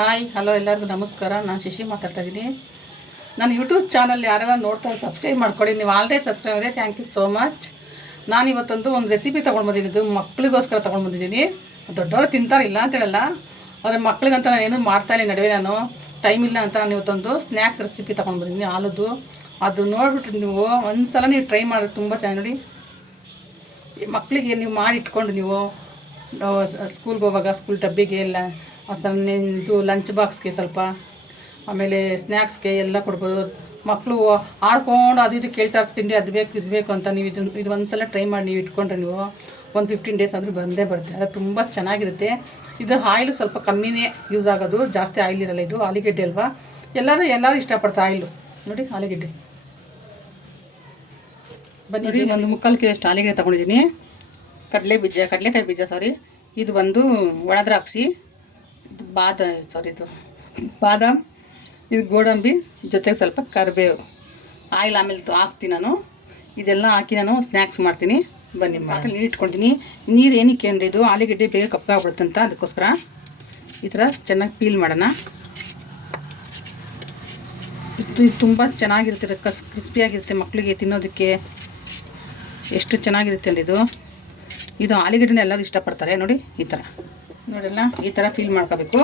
Hi hello ಎಲ್ಲರಿಗೂ ನಮಸ್ಕಾರ. ನಾನು ಶಶಿ ಮಾತಾಡ್ತಾ ಇದ್ದೀನಿ. ನಾನು ಯೂಟ್ಯೂಬ್ ಚಾನಲ್ ಯಾರೆಲ್ಲ ನೋಡ್ತಾರೆ ಸಬ್ಸ್ಕ್ರೈಬ್ ಮಾಡ್ಕೊಳ್ಳಿ. ನೀವು ಆಲ್ರೆಡಿ ಸಬ್ಸ್ಕ್ರೈಬ್ ಆದರೆ ಥ್ಯಾಂಕ್ ಯು ಸೋ ಮಚ್. ನಾನು ಇವತ್ತೊಂದು ರೆಸಿಪಿ ತೊಗೊಂಡು ಬಂದಿದ್ದು ಮಕ್ಕಳಿಗೋಸ್ಕರ ತೊಗೊಂಡು ಬಂದಿದ್ದೀನಿ. ದೊಡ್ಡವರು ತಿಂತಾರಿಲ್ಲ ಅಂತ ಹೇಳಲ್ಲ, ಆದರೆ ಮಕ್ಳಿಗಂತ ನಾನು ಏನೂ ಮಾಡ್ತಾಯಿಲ್ಲ. ನಡುವೆ ನಾನು ಟೈಮ್ ಇಲ್ಲ ಅಂತ ನಾನು ಇವತ್ತೊಂದು ಸ್ನ್ಯಾಕ್ಸ್ ರೆಸಿಪಿ ತೊಗೊಂಡು ಬಂದಿದ್ದೀನಿ ಹಾಲದ್ದು. ಅದು ನೋಡಿಬಿಟ್ರೆ ನೀವು ಒಂದು ಸಲ ನೀವು ಟ್ರೈ ಮಾಡೋದು ತುಂಬ ಚೆನ್ನಾಗಿ. ನೋಡಿ, ಮಕ್ಕಳಿಗೆ ನೀವು ಮಾಡಿ ಇಟ್ಕೊಂಡು ನೀವು ಸ್ಕೂಲ್ಗೆ ಹೋಗುವಾಗ ಸ್ಕೂಲ್ ಡಬ್ಬಿಗೆ ಎಲ್ಲ ಇದು ಲಂಚ್ ಬಾಕ್ಸ್ಗೆ ಸ್ವಲ್ಪ, ಆಮೇಲೆ ಸ್ನ್ಯಾಕ್ಸ್ಗೆ ಎಲ್ಲ ಕೊಡ್ಬೋದು. ಮಕ್ಕಳು ಆಡ್ಕೊಂಡು ಅದು ಇದು ಕೇಳ್ತಾ ತಿಂಡಿ ಅದು ಬೇಕು ಇದು ಬೇಕು ಅಂತ ನೀವು ಇದು ಒಂದು ಸಲ ಟ್ರೈ ಮಾಡಿ ನೀವು ಇಟ್ಕೊಂಡ್ರೆ ನೀವು ಒಂದು 15 ಡೇಸ್ ಆದರೂ ಬಂದೇ ಬರುತ್ತೆ. ಅದು ತುಂಬ ಚೆನ್ನಾಗಿರುತ್ತೆ. ಇದು ಆಯಿಲು ಸ್ವಲ್ಪ ಕಮ್ಮಿನೇ ಯೂಸ್ ಆಗೋದು, ಜಾಸ್ತಿ ಆಯಿಲ್ ಇರಲ್ಲ. ಇದು ಆಲೂಗೆಡ್ಡೆ ಅಲ್ವಾ, ಎಲ್ಲರೂ ಇಷ್ಟಪಡ್ತಾರೆ ಆಯಿಲು. ನೋಡಿ ಆಲೂಗೆಡ್ಡೆ ಬನ್ನಿ. ನೋಡಿ, ಒಂದು 3/4 kg ಅಷ್ಟು ಆಲೂಗೆಡ್ಡೆ ತೊಗೊಂಡಿದ್ದೀನಿ. ಕಡಲೆಕಾಯಿ ಬೀಜ ಇದು ಒಂದು ಒಣ ದ್ರಾಕ್ಷಿ, ಇದು ಬಾದಾಮ್, ಇದು ಗೋಡಂಬಿ, ಜೊತೆಗೆ ಸ್ವಲ್ಪ ಕರಿಬೇವು, ಆಯಿಲ್ ಆಮೇಲೆ ಹಾಕ್ತೀನಿ ನಾನು. ಇದೆಲ್ಲ ಹಾಕಿ ನಾನು ಸ್ನ್ಯಾಕ್ಸ್ ಮಾಡ್ತೀನಿ. ಬನ್ನಿ, ಮಾತ್ರ ನೀರು ಇಟ್ಕೊಳ್ತೀನಿ. ನೀರು ಏನಕ್ಕೆ ಅಂದರೆ ಇದು ಆಲೂಗೆಡ್ಡೆ ಬೇಗ ಕಪ್ಪಾಗ್ಬಿಡುತ್ತೆ ಅಂತ, ಅದಕ್ಕೋಸ್ಕರ ಈ ಥರ ಚೆನ್ನಾಗಿ ಪೀಲ್ ಮಾಡೋಣ. ಇದು ತುಂಬ ಚೆನ್ನಾಗಿರುತ್ತೆ, ಕ್ರಿಸ್ಪಿಯಾಗಿರುತ್ತೆ. ಮಕ್ಕಳಿಗೆ ತಿನ್ನೋದಕ್ಕೆ ಎಷ್ಟು ಚೆನ್ನಾಗಿರುತ್ತೆ ಅಂದರೆ ಇದು ಆಲೂಗೆಡ್ಡೆನ ಎಲ್ಲರೂ ಇಷ್ಟಪಡ್ತಾರೆ. ನೋಡಿ ಈ ಥರ ನೋಡಿಲ್ಲ, ಈ ಥರ ಫೀಲ್ ಮಾಡ್ಕೋಬೇಕು.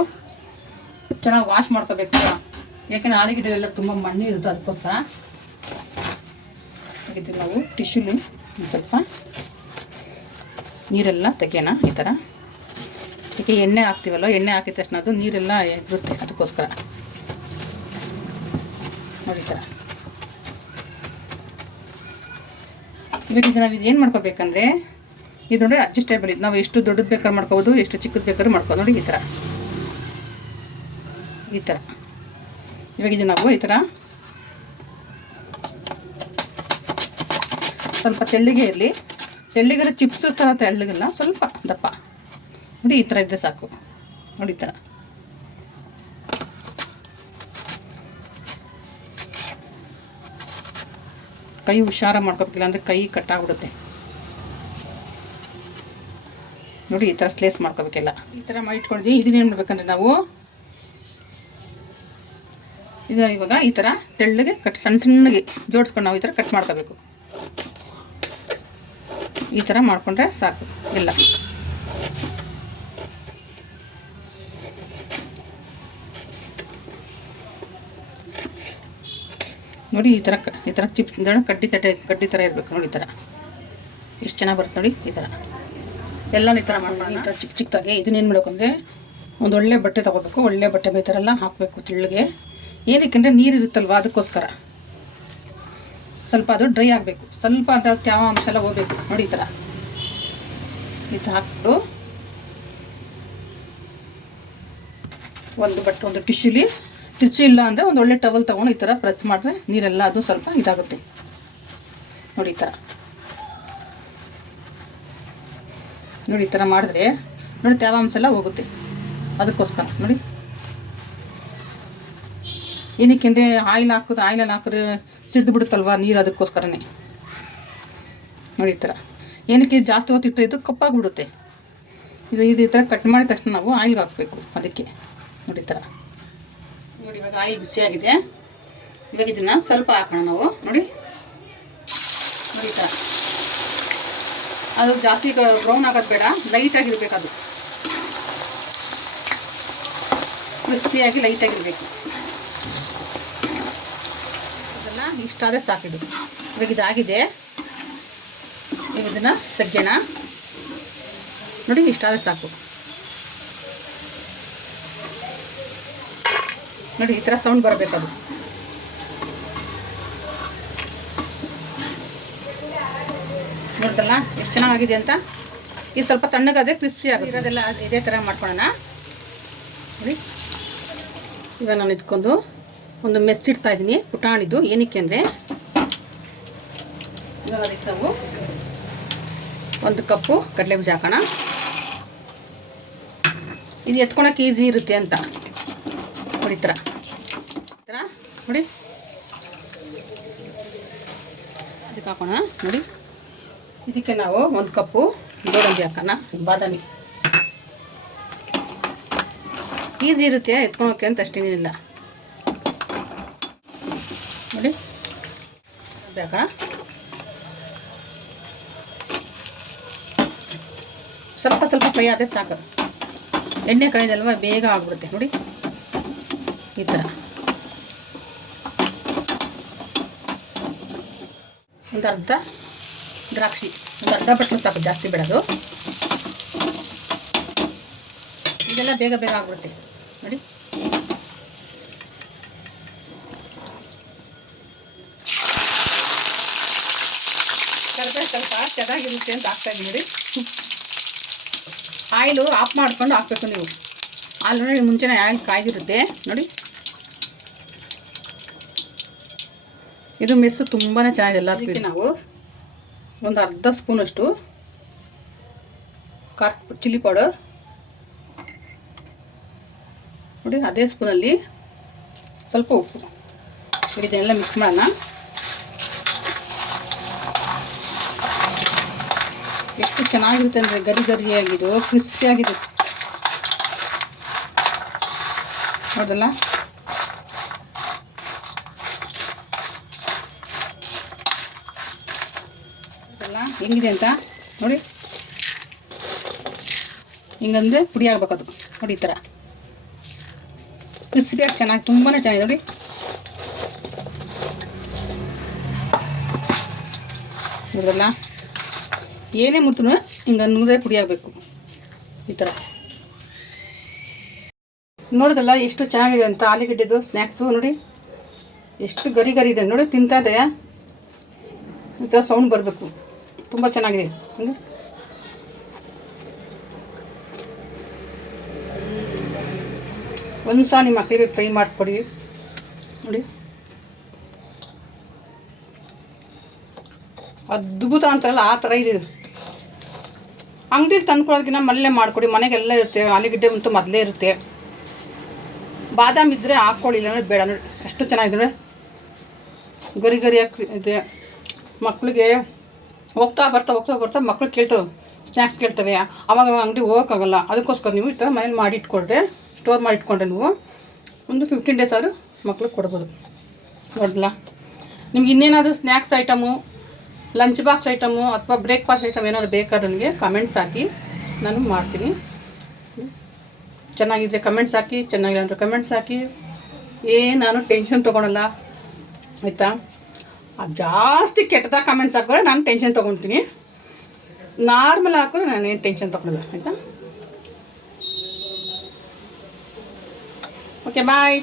ಚೆನ್ನಾಗಿ ವಾಶ್ ಮಾಡ್ಕೋಬೇಕು, ಯಾಕೆಂದರೆ ಆಲೂಗೆಡ್ಡೆಲ್ಲ ತುಂಬ ಮಣ್ಣು ಇರುತ್ತೆ. ಅದಕ್ಕೋಸ್ಕರ ತೆಗಿತೀವಿ ನಾವು ಟಿಶ್ಯೂಲಿ ಸ್ವಲ್ಪ ನೀರೆಲ್ಲ ತೆಗೆಯೋಣ. ಈ ಥರ ಈಗ ಎಣ್ಣೆ ಹಾಕ್ತೀವಲ್ಲ, ಎಣ್ಣೆ ಹಾಕಿದ ತಕ್ಷಣ ಅದು ನೀರೆಲ್ಲ ಇರುತ್ತೆ. ಅದಕ್ಕೋಸ್ಕರ ನೋಡಿ ಈ ಥರ. ಇವಾಗ ನಾವು ಏನು ಮಾಡ್ಕೋಬೇಕಂದ್ರೆ, ಇದು ನೋಡಿ ಅಡ್ಜಸ್ಟೇಬಲ್. ಇದು ನಾವು ಎಷ್ಟು ದೊಡ್ಡದು ಬೇಕಾದ್ರೂ ಮಾಡ್ಕೋಬೋದು, ಎಷ್ಟು ಚಿಕ್ಕದು ಬೇಕಾದ್ರೂ ಮಾಡ್ಕೋಬೋದು. ನೋಡಿ ಈ ಥರ ಇವಾಗ ಇದು ನಾವು ಈ ಥರ ಸ್ವಲ್ಪ ತೆಳ್ಳಗೆ ಇರಲಿ. ತೆಳ್ಳಗರ ಚಿಪ್ಸ್ ಥರ ತೆಳ್ಳಗಿಲ್ಲ, ಸ್ವಲ್ಪ ದಪ್ಪ. ನೋಡಿ ಈ ಥರ ಇದ್ದರೆ ಸಾಕು. ನೋಡಿ ಈ ಥರ ಕೈ ಹುಷಾರ ಮಾಡ್ಕೋಬೇಕಿಲ್ಲ ಅಂದರೆ ಕೈ ಕಟ್ಟಾಗ್ಬಿಡುತ್ತೆ. ನೋಡಿ ಈ ಥರ ಸ್ಲೇಸ್ ಮಾಡ್ಕೋಬೇಕೆಲ್ಲ. ಈ ಥರ ಮಾಡಿಟ್ಕೊಂಡಿದ್ವಿ. ಇದನ್ನೇನು ಮಾಡ್ಬೇಕಂದ್ರೆ ನಾವು ಇವಾಗ ಈ ಥರ ತೆಳ್ಳಗೆ ಸಣ್ಣಗೆ ಜೋಡಿಸ್ಕೊಂಡು ನಾವು ಈ ಥರ ಕಟ್ ಮಾಡ್ಕೋಬೇಕು. ಈ ಥರ ಮಾಡಿಕೊಂಡ್ರೆ ಸಾಕು ಎಲ್ಲ. ನೋಡಿ ಈ ಥರ ಚಿಪ್ಸ್ ಕಡ್ಡಿ ಥರ ಇರಬೇಕು. ನೋಡಿ ಈ ಥರ ಎಷ್ಟು ಚೆನ್ನಾಗಿ ಬರುತ್ತೆ. ನೋಡಿ ಈ ಥರ ಎಲ್ಲ ಈ ಥರ ಮಾಡ್ಕೊಂಡು ಈ ಥರ ಚಿಕ್ಕದಾಗಿ ಇದನ್ನೇನು ಮಾಡಬೇಕಂದ್ರೆ ಒಂದು ಒಳ್ಳೆ ಬಟ್ಟೆ ತೊಗೋಬೇಕು. ಒಳ್ಳೆ ಬಟ್ಟೆ ಈ ಥರ ಎಲ್ಲ ಹಾಕಬೇಕು ತೆಳ್ಳಗೆ. ಏನಕ್ಕೆಂದರೆ ನೀರು ಇರುತ್ತಲ್ವ, ಅದಕ್ಕೋಸ್ಕರ ಸ್ವಲ್ಪ ಅದು ಡ್ರೈ ಆಗಬೇಕು. ಸ್ವಲ್ಪ ಅಂತ ತೇವಾಂಶ ಎಲ್ಲ ಹೋಗ್ಬೇಕು. ನೋಡಿ ಈ ಥರ ಹಾಕ್ಬಿಟ್ಟು ಒಂದು ಟಿಶ್ಯೂ ಇಲ್ಲ ಅಂದರೆ ಒಂದು ಒಳ್ಳೆ ಟವಲ್ ತೊಗೊಂಡು ಈ ಥರ ಪ್ರೆಸ್ ಮಾಡಿದ್ರೆ ನೀರೆಲ್ಲ ಅದು ಸ್ವಲ್ಪ ಇದಾಗುತ್ತೆ. ನೋಡಿ ಈ ಥರ ನೋಡಿ ಈ ಥರ ಮಾಡಿದ್ರೆ ನೋಡಿ ತೇವಾಂಶ ಎಲ್ಲ ಹೋಗುತ್ತೆ. ಅದಕ್ಕೋಸ್ಕರ ನೋಡಿ ಏನಕ್ಕೆಂದರೆ ಆಯಿಲಲ್ಲಿ ಹಾಕಿದ್ರೆ ಸಿಡ್ದು ಬಿಡುತ್ತಲ್ವ ನೀರು, ಅದಕ್ಕೋಸ್ಕರನೇ. ನೋಡಿ ಈ ಥರ ಏನಕ್ಕೆ ಜಾಸ್ತಿ ಹೊತ್ತಿಟ್ಟರೆ ಇದು ಕಪ್ಪಾಗಿಬಿಡುತ್ತೆ. ಇದು ಈ ಥರ ಕಟ್ ಮಾಡಿದ ತಕ್ಷಣ ನಾವು ಆಯಿಲ್ಗೆ ಹಾಕಬೇಕು. ಅದಕ್ಕೆ ನೋಡಿ ಈ ಥರ. ನೋಡಿ ಇವಾಗ ಆಯಿಲ್ ಬಿಸಿಯಾಗಿದೆ. ಇವಾಗ ಇದನ್ನು ಸ್ವಲ್ಪ ಹಾಕೋಣ ನಾವು. ನೋಡಿ ಈ ಥರ ಅದು ಜಾಸ್ತಿ ಬ್ರೌನ್ ಆಗೋದು ಬೇಡ, ಲೈಟಾಗಿರ್ಬೇಕು. ಅದು ಕ್ರಿಸ್ಪಿಯಾಗಿ ಲೈಟಾಗಿರಬೇಕು. ಅದೆಲ್ಲ ಇಷ್ಟಾದರೆ ಸಾಕಿದು. ಇವಾಗ ಇದಾಗಿದೆ. ಇವಾಗ ಇದನ್ನು ತೆಗೆಯೋಣ. ನೋಡಿ ಇಷ್ಟಾದರೆ ಸಾಕು. ನೋಡಿ ಈ ಥರ ಸೌಂಡ್ ಬರಬೇಕದು. ನೋಡ್ದಲ್ಲ ಎಷ್ಟು ಚೆನ್ನಾಗಿದೆ ಅಂತ. ಇದು ಸ್ವಲ್ಪ ತಣ್ಣಗಾದರೆ ಕ್ರಿಸ್ಪಿ ಆಗುತ್ತೆ. ಇರೋದೆಲ್ಲ ಇದೇ ಥರ ಮಾಡ್ಕೊಳ್ಳೋಣ. ನೋಡಿ ಇವಾಗ ನಾನು ಇಟ್ಕೊಂಡು ಒಂದು ಮೆಸ್ಸಿಡ್ತಾ ಇದ್ದೀನಿ, ಪುಟಾಣಿದು. ಏನಕ್ಕೆ ಅಂದರೆ ಇವಾಗ ಅದಕ್ಕೆ ನಾವು 1 ಕಪ್ಪು ಕಡಲೆ ಬೀಜ ಹಾಕೋಣ. ಇದು ಎತ್ಕೊಳಕ್ಕೆ ಈಸಿ ಇರುತ್ತೆ ಅಂತ. ನೋಡಿ ಈ ಥರ ನೋಡಿ ಅದಕ್ಕೆ ಹಾಕೋಣ. ನೋಡಿ ಇದಕ್ಕೆ ನಾವು 1 ಕಪ್ಪು ಗೋಡಂಬಿ ಹಾಕೋಣ, ಬಾದಾಮಿ. ಈಸಿ ಇರುತ್ತೆ, ಎತ್ಕೊಳೋಕ್ಕೆ ಅಂತ ಅಷ್ಟೇನಿಲ್ಲ ನೋಡಿ. ಬೇಕಾ ಸ್ವಲ್ಪ ಸ್ವಲ್ಪ ಫ್ರೈ ಆದರೆ ಸಾಕು. ಎಣ್ಣೆ ಕಾಯ್ದಲ್ವ ಬೇಗ ಆಗ್ಬಿಡುತ್ತೆ ನೋಡಿ ಈ ಥರ. ಒಂದು ಅರ್ಧ ದ್ರಾಕ್ಷಿ, ಒಂದು ಅರ್ಧ ಬಟ್ಲು ಸಾಕು, ಜಾಸ್ತಿ ಬಿಡೋದು. ಇದೆಲ್ಲ ಬೇಗ ಬೇಗ ಆಗ್ಬಿಡುತ್ತೆ ನೋಡಿ. ಕರ್ಬೇವು ಸ್ವಲ್ಪ ಚೆನ್ನಾಗಿರುತ್ತೆ ಅಂತ ಹಾಕ್ತಾಯಿದ್ದೀನಿ ನೋಡಿ. ಆಯಿಲು ಆಫ್ ಮಾಡ್ಕೊಂಡು ಹಾಕ್ಬೇಕು ನೀವು. ಆಲ್ರೆಡಿ ಮುಂಚೆನೇ ಆಯಿಲ್ ಕಾಯ್ದಿರುತ್ತೆ ನೋಡಿ. ಇದು ಮೆಸ್ಸು ತುಂಬಾ ಚೆನ್ನಾಗಿದೆ. ಅದಕ್ಕೆ ನಾವು ಒಂದು ಅರ್ಧ ಸ್ಪೂನಷ್ಟು ಚಿಲ್ಲಿ ಪೌಡರ್ ನೋಡಿ, ಅದೇ ಸ್ಪೂನಲ್ಲಿ ಸ್ವಲ್ಪ ಉಪ್ಪು ಇದನ್ನೆಲ್ಲ ಮಿಕ್ಸ್ ಮಾಡೋಣ. ಎಷ್ಟು ಚೆನ್ನಾಗಿರುತ್ತೆ ಅಂದರೆ ಗರಿ ಗರಿಯಾಗಿದ್ದು ಕ್ರಿಸ್ಪಿಯಾಗಿದೆ ಹೌದಲ್ಲ. ಹೆಂಗಿದೆ ಅಂತ ನೋಡಿ. ಹಿಂಗಂದ್ರೆ ಪುಡಿ ಆಗ್ಬೇಕದು ನೋಡಿ. ಈ ಥರ ಕ್ರಿಸ್ಪಿಯಾಗಿ ಚೆನ್ನಾಗಿ ತುಂಬಾ ಚೆನ್ನಾಗಿದೆ ನೋಡಿ. ನೋಡಿದ್ರಲ್ಲ, ಏನೇ ಮುತ್ತೂ ಹಿಂಗಂದ್ರೆ ಪುಡಿ ಆಗಬೇಕು ಈ ಥರ. ನೋಡಿದ್ರಲ್ಲ ಎಷ್ಟು ಚೆನ್ನಾಗಿದೆ ಅಂತ ಆಲೂಗಡ್ಡೆದು ಸ್ನ್ಯಾಕ್ಸು ನೋಡಿ. ಎಷ್ಟು ಗರಿ ಗರಿ ಇದೆ ನೋಡಿ. ತಿಂತಾದೆ ಈ ಥರ ಸೌಂಡ್ ಬರಬೇಕು. ತುಂಬ ಚೆನ್ನಾಗಿದೆ. ಒಂದು ಸಹ ನಿಮ್ಮ ಮಕ್ಕಳಿಗೆ ಟ್ರೈ ಮಾಡಿಕೊಡಿ ನೋಡಿ. ಅದ್ಭುತ ಅಂತಾರಲ್ಲ ಆ ಥರ ಇದೆ. ಅಂಗಡಿಲಿ ತಂದ್ಕೊಳೋದಕ್ಕಿಂತ ಮನೇಲೆ ಮಾಡಿಕೊಡಿ. ಮನೆಗೆಲ್ಲ ಇರುತ್ತೆ. ಆಲೂಗಡ್ಡೆ ಅಂತೂ ಮೊದಲೇ ಇರುತ್ತೆ. ಬಾದಾಮ್ ಇದ್ದರೆ ಹಾಕ್ಕೊಳ್ಳಿ, ಇಲ್ಲ ಬೇಡ ನೋಡಿ. ಅಷ್ಟು ಚೆನ್ನಾಗಿದೆ. ಗರಿ ಗರಿಯಾಗಿ ಇದೆ. ಮಕ್ಕಳಿಗೆ ಹೋಗ್ತಾ ಬರ್ತಾ ಮಕ್ಕಳು ಕೇಳ್ತವೆ, ಸ್ನ್ಯಾಕ್ಸ್ ಕೇಳ್ತವೆ. ಆವಾಗ ಅಂಗಡಿ ಹೋಗೋಕ್ಕಾಗಲ್ಲ. ಅದಕ್ಕೋಸ್ಕರ ನೀವು ಈ ಥರ ಮನೇಲಿ ಮಾಡಿ ಇಟ್ಕೊಂಡ್ರೆ, ಸ್ಟೋರ್ ಮಾಡಿ ಇಟ್ಕೊಂಡ್ರೆ ನೀವು ಒಂದು 15 ಡೇಸ್ ಆದರೂ ಮಕ್ಳಿಗೆ ಕೊಡ್ಬೋದು. ನೋಡಲ್ಲ, ನಿಮ್ಗೆ ಇನ್ನೇನಾದರೂ snacks item, lunch box item ಅಥವಾ ಬ್ರೇಕ್ಫಾಸ್ಟ್ ಐಟಮ್ ಏನಾದ್ರು ಬೇಕಾದ್ರೆ ನನಗೆ ಕಮೆಂಟ್ಸ್ ಹಾಕಿ, ನಾನು ಮಾಡ್ತೀನಿ. ಚೆನ್ನಾಗಿದ್ದರೆ ಕಮೆಂಟ್ಸ್ ಹಾಕಿ, ಚೆನ್ನಾಗಿಲ್ಲ ಅಂದರೆ ಕಮೆಂಟ್ಸ್ ಹಾಕಿ. ನಾನು ಟೆನ್ಷನ್ ತೊಗೊಳಲ್ಲ ಆಯಿತಾ. ಜಾಸ್ತಿ ಕೆಟ್ಟದಾಗ ಕಮೆಂಟ್ಸ್ ಹಾಕಿದ್ರೆ ನಾನು ಟೆನ್ಷನ್ ತೊಗೊಳ್ತೀನಿ. ನಾರ್ಮಲ್ ಹಾಕಿದ್ರೆ ನಾನೇನು ಟೆನ್ಷನ್ ತೊಗೊಳಲ್ಲ ಆಯಿತಾ. ಓಕೆ ಬಾಯ್.